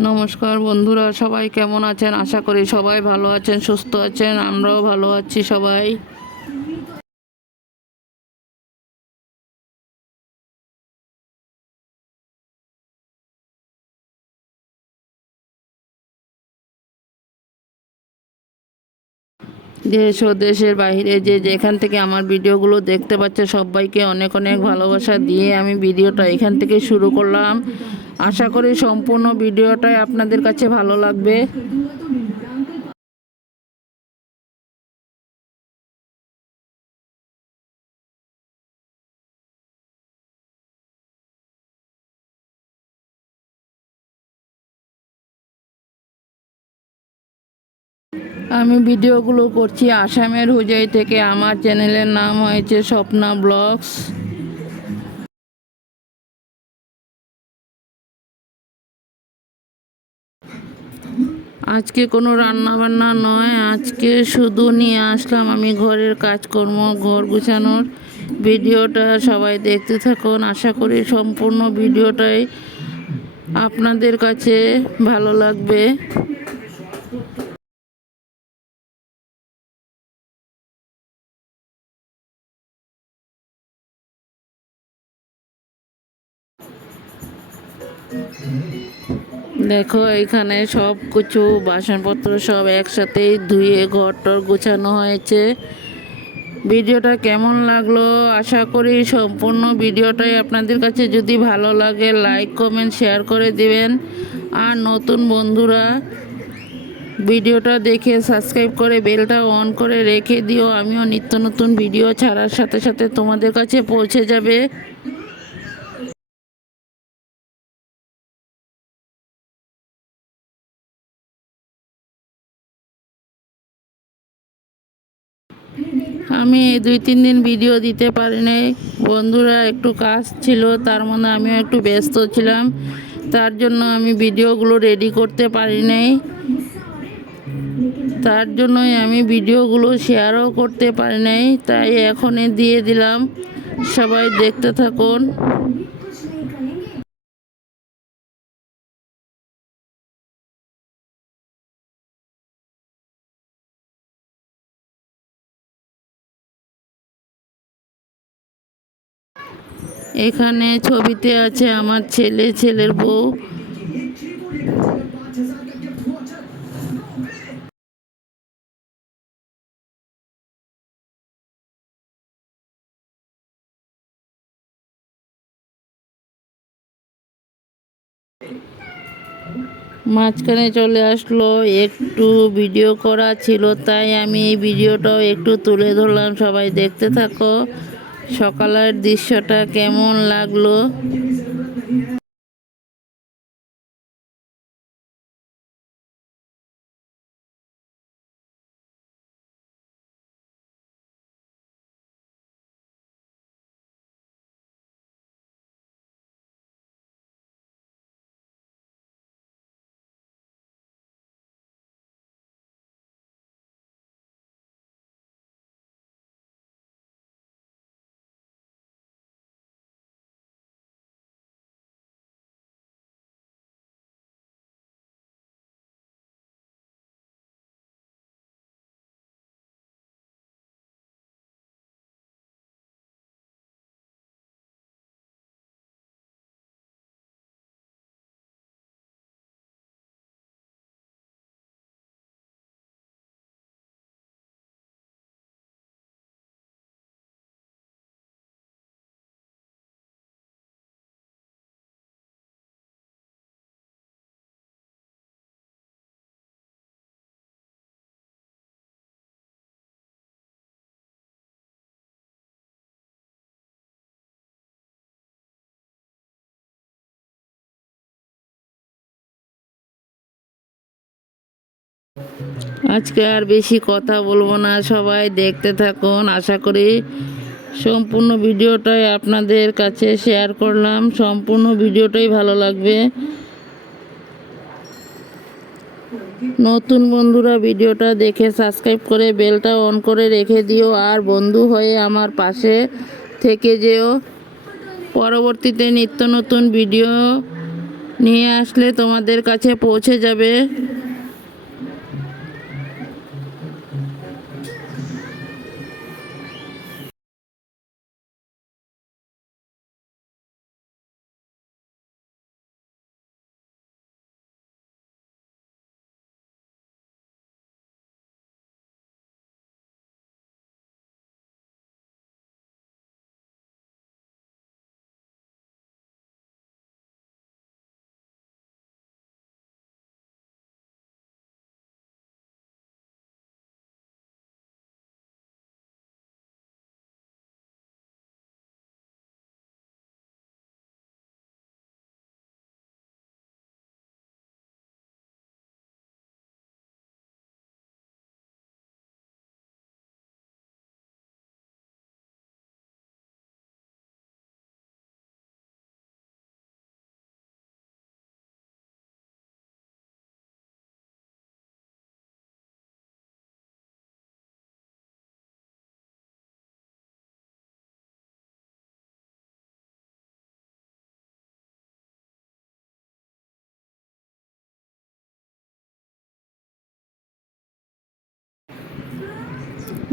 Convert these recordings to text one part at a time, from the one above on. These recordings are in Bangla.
নমস্কার বন্ধুরা, সবাই কেমন আছেন? আশা করি সবাই ভালো আছেন, সুস্থ আছেন, আমরাও ভালো আছি সবাই। দেশ ও দেশের বাইরে যে যেখান থেকে আমার ভিডিওগুলো দেখতে পাচ্ছে, সবাইকে অনেক অনেক ভালোবাসা দিয়ে আমি ভিডিওটা এখান থেকে শুরু করলাম। আশা করি সম্পূর্ণ ভিডিওটাই আপনাদের কাছে ভালো লাগবে। আমি ভিডিওগুলো করছি আসামের হুজাই থেকে। আমার চ্যানেলের নাম হয়েছে স্বপ্না ব্লগস। আজকে কোনো রান্না বান্না নয়, আজকে শুধু নিয়ে আসলাম আমি ঘরের কাজকর্ম, ঘর গুছানোর। ভিডিওটা সবাই দেখতে থাকুন, আশা করি সম্পূর্ণ ভিডিওটাই আপনাদের কাছে ভালো লাগবে। দেখো, এখানে সব কিছু বাসনপত্র সব একসাথেই ধুয়ে ঘর টর গুছানো হয়েছে। ভিডিওটা কেমন লাগল? আশা করি সম্পূর্ণ ভিডিওটাই আপনাদের কাছে যদি ভালো লাগে লাইক কমেন্ট শেয়ার করে দিবেন। আর নতুন বন্ধুরা, ভিডিওটা দেখে সাবস্ক্রাইব করে বেলটা অন করে রেখে দিও। আমিও নিত্য নতুন ভিডিও ছাড়ার সাথে সাথে তোমাদের কাছে পৌঁছে যাবে। আমি দুই, তিন দিন ভিডিও দিতে পারি নাই বন্ধুরা একটু কাজ ছিল, তার মধ্যে আমিও একটু ব্যস্ত ছিলাম। তার জন্য আমি ভিডিওগুলো রেডি করতে পারি নাই তার জন্যই আমি ভিডিওগুলো শেয়ারও করতে পারি নাই তাই এখনই দিয়ে দিলাম। সবাই দেখতে থাকুন। এখানে ছবিতে আছে আমার ছেলে, ছেলের বউ। মাঝখানে চলে আসলো, একটু ভিডিও করা ছিল, তাই আমি এই ভিডিওটাও একটু তুলে ধরলাম, সবাই দেখতে থাকো। সকালের দৃশ্যটা কেমন লাগল? আজকে আর বেশি কথা বলব না, সবাই দেখতে থাকুন। আশা করি সম্পূর্ণ ভিডিওটাই আপনাদের কাছে শেয়ার করলাম। সম্পূর্ণ ভিডিওটাই ভালো লাগবে। নতুন বন্ধুরা ভিডিওটা দেখে সাবস্ক্রাইব করে বেলটা অন করে রেখে দিও। আর বন্ধু হয়ে আমার পাশে থেকে যেও। পরবর্তীতে নিত্য নতুন ভিডিও নিয়ে আসলে তোমাদের কাছে পৌঁছে যাবে।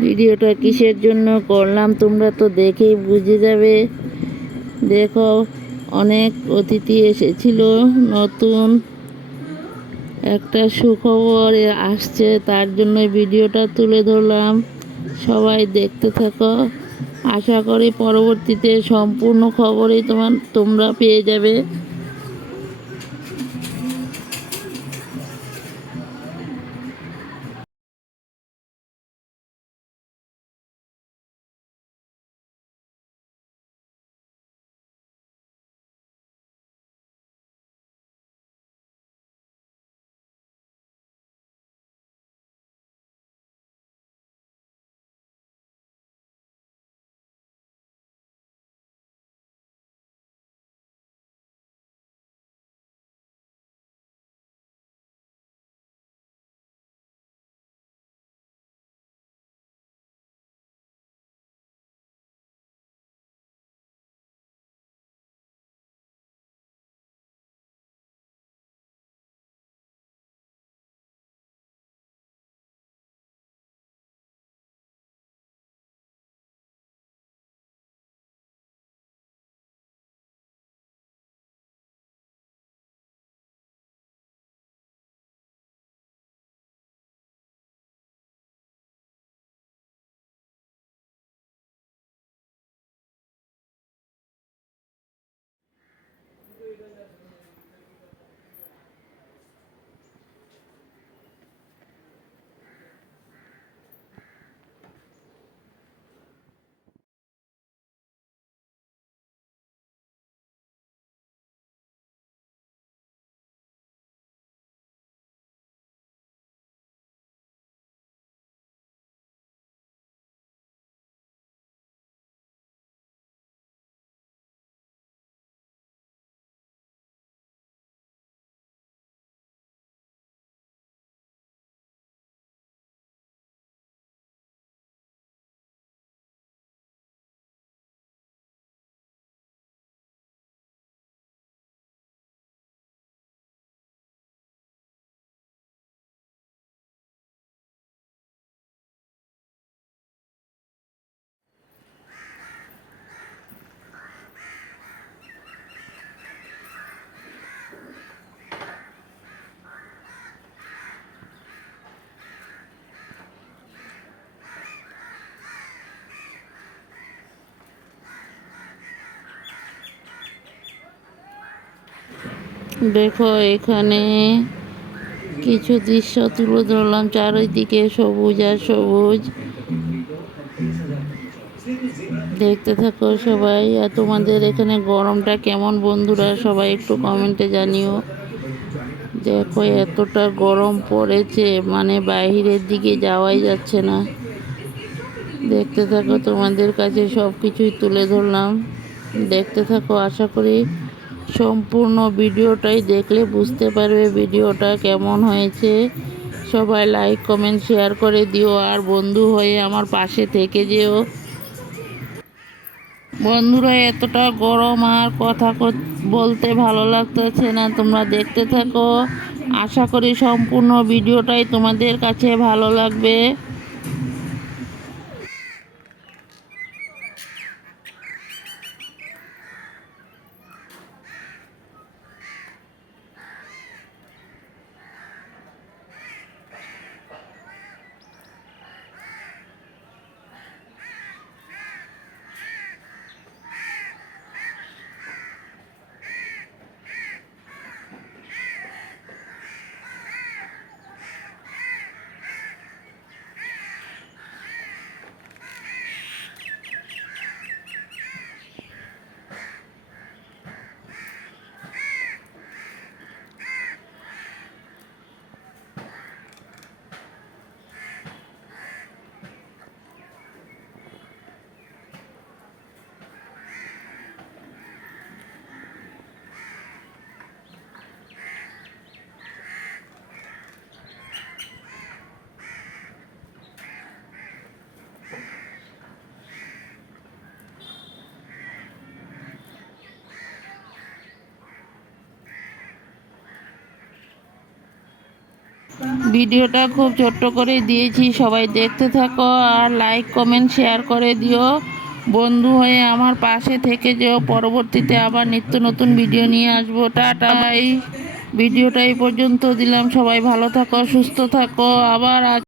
ভিডিওটা কিসের জন্য করলাম তোমরা তো দেখেই বুঝে যাবে। দেখো, অনেক অতিথি এসেছিল, নতুন একটা সুখবর আসছে, তার জন্য ভিডিওটা তুলে ধরলাম। সবাই দেখতে থাকো। আশা করি পরবর্তীতে সম্পূর্ণ খবরই তোমার তোমরা পেয়ে যাবে। দেখো এখানে কিছু দৃশ্য তুলে ধরলাম, চারিদিকে সবুজ আর সবুজ। দেখতে থাকো সবাই, আর তোমাদের এখানে গরমটা কেমন বন্ধুরা সবাই একটু কমেন্টে জানিও। দেখো এতটা গরম পড়েছে মানে বাইরের দিকে যাওয়াই যাচ্ছে না। দেখতে থাকো তোমাদের কাছে সব কিছুই তুলে ধরলাম। দেখতে থাকো আশা করি সম্পূর্ণ ভিডিওটাই দেখলে বুঝতে পারবে ভিডিওটা কেমন হয়েছে। সবাই লাইক কমেন্ট শেয়ার করে দিও। আর বন্ধু হয়ে আমার পাশে থেকে যেও। বন্ধুরা, এতটা গরম আর কথা বলতে ভালো লাগতেছে না। তোমরা দেখতে থাকো। আশা করি সম্পূর্ণ ভিডিওটাই তোমাদের কাছে ভালো লাগবে। ভিডিওটা খুব ছোট্ট করে দিয়েছি, সবাই দেখতে থাকো আর লাইক কমেন্ট শেয়ার করে দিও। বন্ধু হয়ে আমার পাশে থেকে যেও, পরবর্তীতে আবার নিত্য নতুন ভিডিও নিয়ে আসব। টাটাই ভিডিওটা এই পর্যন্ত দিলাম। সবাই ভালো থাকো, সুস্থ থাকো। আবার